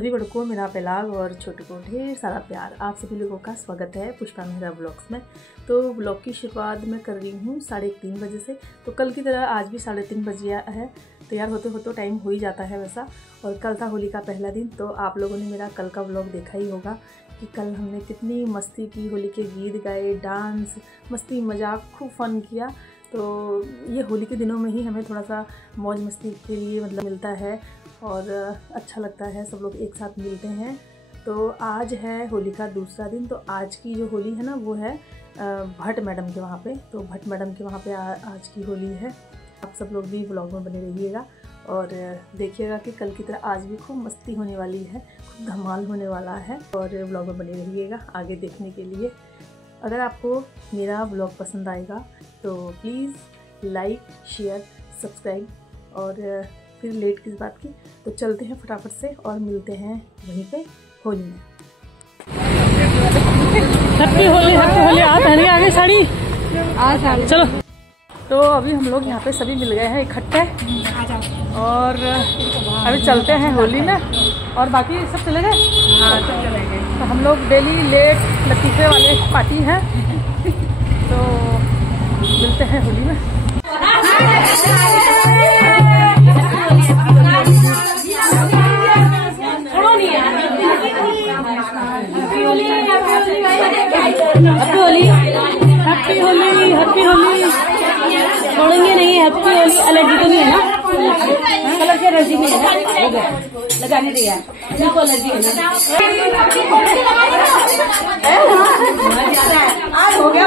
सभी बड़ों को मेरा पहलाग और छोटों को ढेर सारा प्यार। आप सभी लोगों का स्वागत है पुष्पा मेहरा व्लॉग्स में। तो व्लॉग की शुरुआत मैं कर रही हूँ 3:30 बजे से। तो कल की तरह आज भी 3:30 बजे है। तैयार होते होते टाइम हो ही जाता है वैसा। और कल था होली का पहला दिन, तो आप लोगों ने मेरा कल का व्लॉग देखा ही होगा कि कल हमने कितनी मस्ती की, होली के गीत गाए, डांस, मस्ती मजाक, खूब फन किया। तो ये होली के दिनों में ही हमें थोड़ा सा मौज मस्ती के लिए मिलता है और अच्छा लगता है, सब लोग एक साथ मिलते हैं। तो आज है होली का दूसरा दिन। तो आज की जो होली है ना वो है भट्ट मैडम के वहाँ पे। तो भट्ट मैडम के वहाँ पे आज की होली है। आप सब लोग भी व्लॉग में बने रहिएगा और देखिएगा कि कल की तरह आज भी खूब मस्ती होने वाली है, खूब धमाल होने वाला है। और व्लॉग में बने रहिएगा आगे देखने के लिए। अगर आपको मेरा व्लॉग पसंद आएगा तो प्लीज़ लाइक, शेयर, सब्सक्राइब। और फिर लेट किस बात की, तो चलते हैं फटाफट से और मिलते हैं वहीं पे होली में। Happy Holi, happy Holi. आगे साड़ी चलो। तो अभी हम लोग यहाँ पे सभी मिल गए हैं इकट्ठे और अभी चलते हैं होली में। और बाकी सब चले गए? हाँ, सब चले गए। तो हम लोग डेली लेट लतीफ़े वाले पार्टी हैं, तो मिलते हैं होली में। Happy Holi, happy Holi, happy Holi. छोड़ेंगे नहीं, हैप्पी होली। एलर्जी तो नहीं है ना? कलर से एलर्जी नहीं है ना? लगाने दिया बिल्कुल एलर्जी है ना? आज हो गया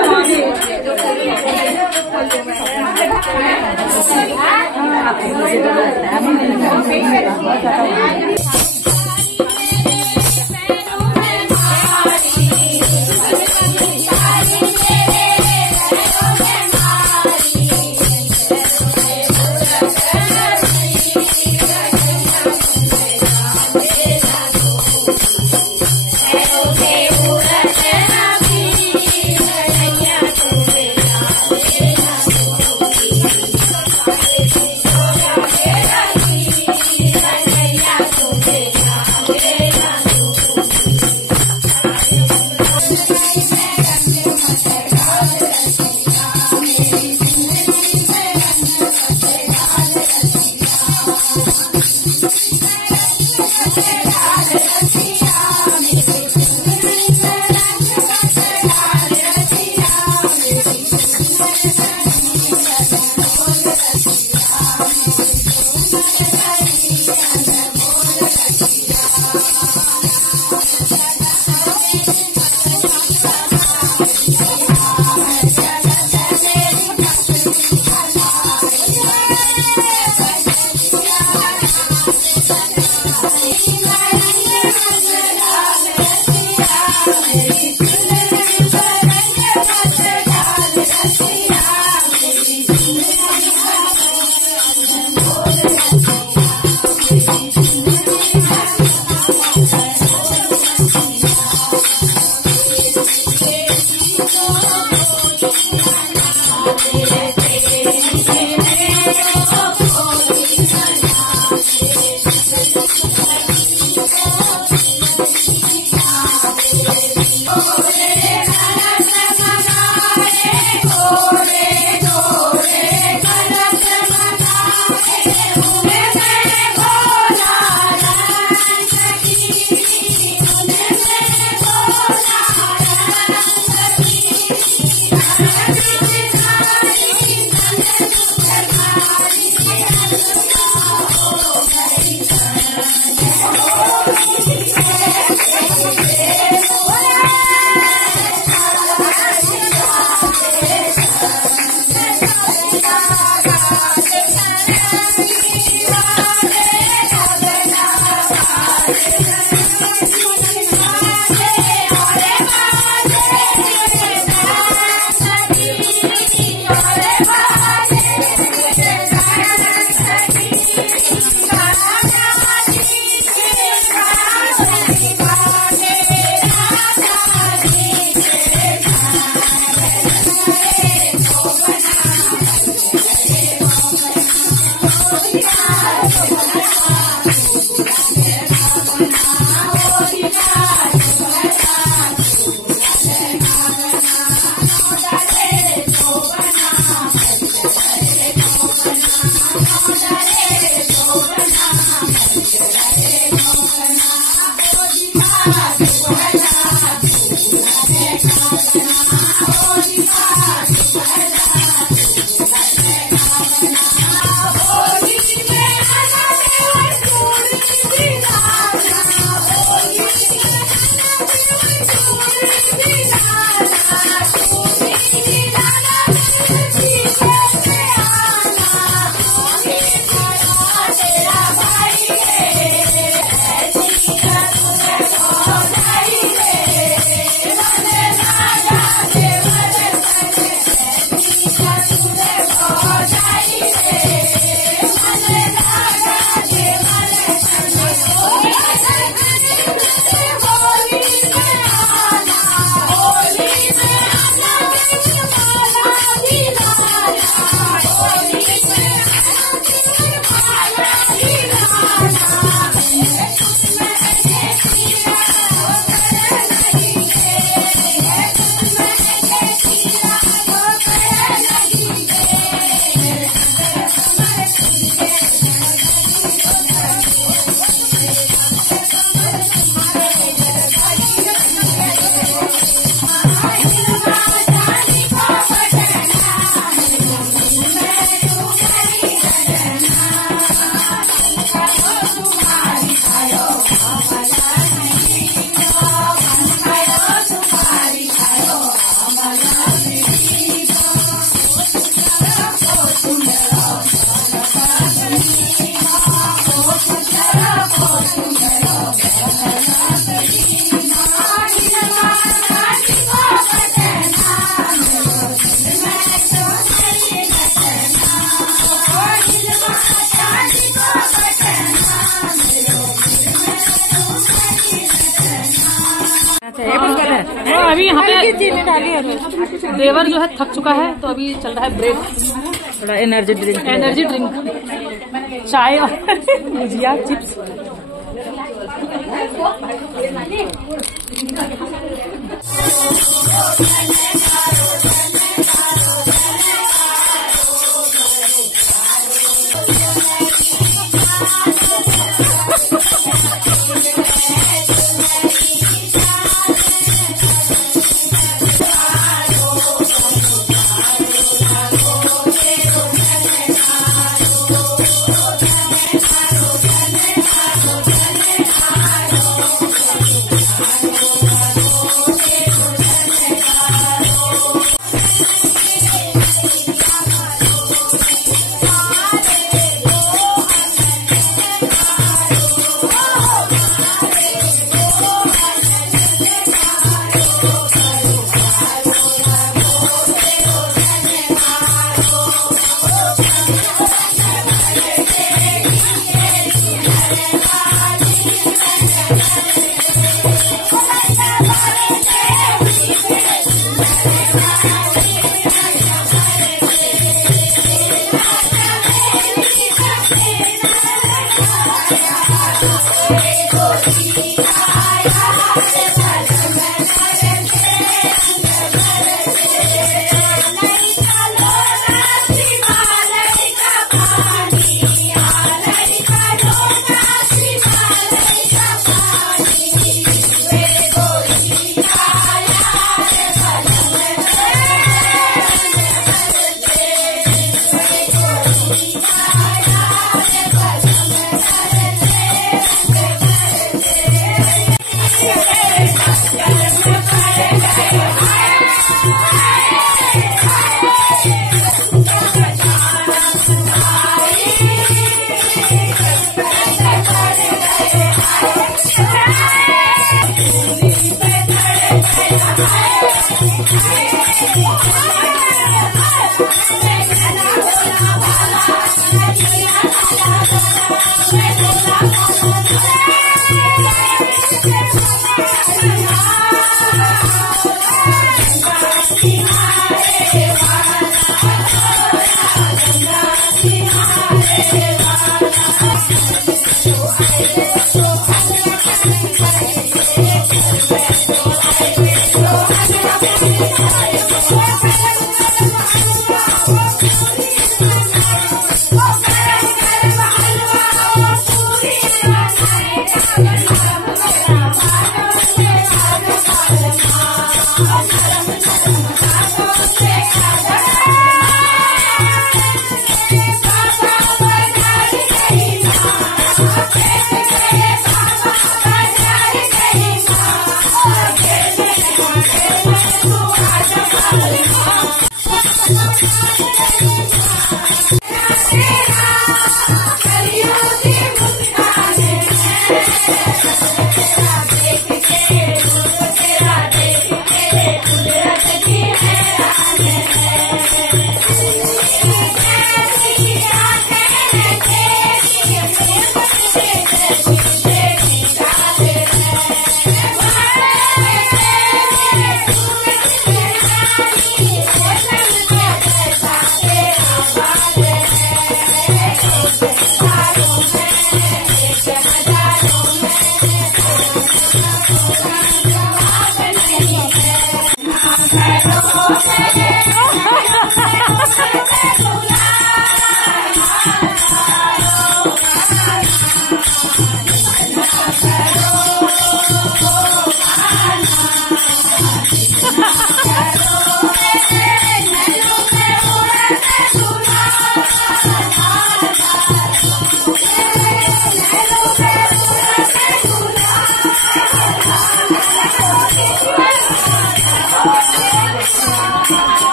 अभी यहाँ पे देवर जो है थक चुका है, तो अभी चल रहा है ब्रेक, थोड़ा एनर्जी ड्रिंक, चाय और भुजिया चिप्स।